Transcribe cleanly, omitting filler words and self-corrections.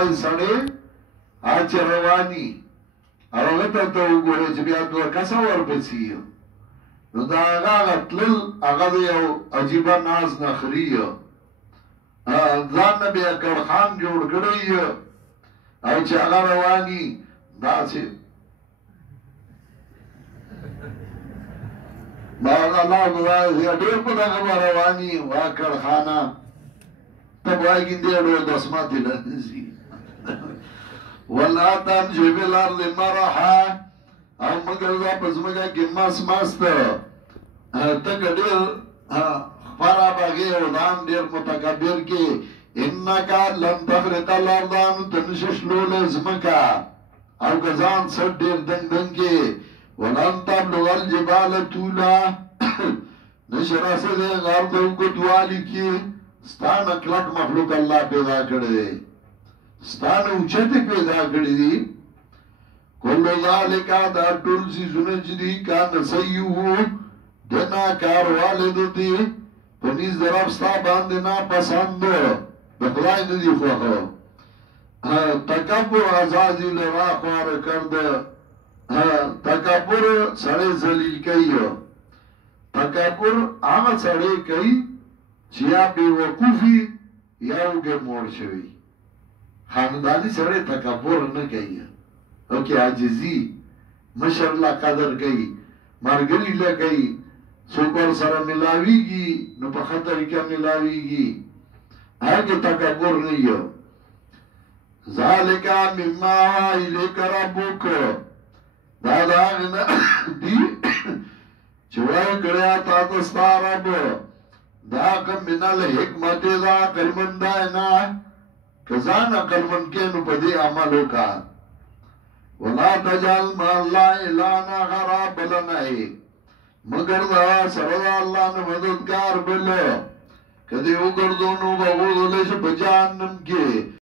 سړی چې رواني هغه ته وګورئ چې بیا دوه کسه ورپسې یو نو د هغه تلل هغه د یو عجیبه ناز نخري ځان نه بیا کړخان جوړ کړی او چې هغه رواني داسې الله ډېر په دغه رواني وا کړخانه ته وایي دی ډېر دسماتې لنځي ولا تمشي في الارض مرحا او مگر دا پزمگا کی ماس ماستا تک دیر خفارا باغی او دام دیر متکبر کی انکا لن تفرق الارضان تنشش لول ازمکا او گزان سٹ دیر دنگ دنگ کی ولن تبلغ الجبال طولا نشرا سے دے غاردوں کو دوالی کی ستان اکلک مخلوق اللہ پیدا کردے ستان اوچته پیدا کړی دي کله ذالک دا ټول سيزونه چې دي کان سيو دنا کار والد دي پنځ درب ستا باندې نه پسند د خدای نه دی خو تکبر ازادي لرا خور کرد تکبر سړی ذلیل کوي تکبر هغه سړی کوي چې یا بے وقوفي یا وګمور شوی خاندانی سره تکبر نه کوي او کې عاجزي مشر لا قدر کوي مرګلی لا کوي څوک سره ملاويږي نو په خطر کې ملاويږي هغه تکبر نه یو ذالک مما الیک ربک دا نه دی چې وای کړیا تاسو ستاره دا کوم بنال حکمت دا کلمنده نه کزان عقل منکینو پا دی عملو کا ولا تجعل ما اللہ الانا غراب لنائی مگر دا سرد اللہ نمددگار بلو کدی اگردونو بغوض لیش بجانم کے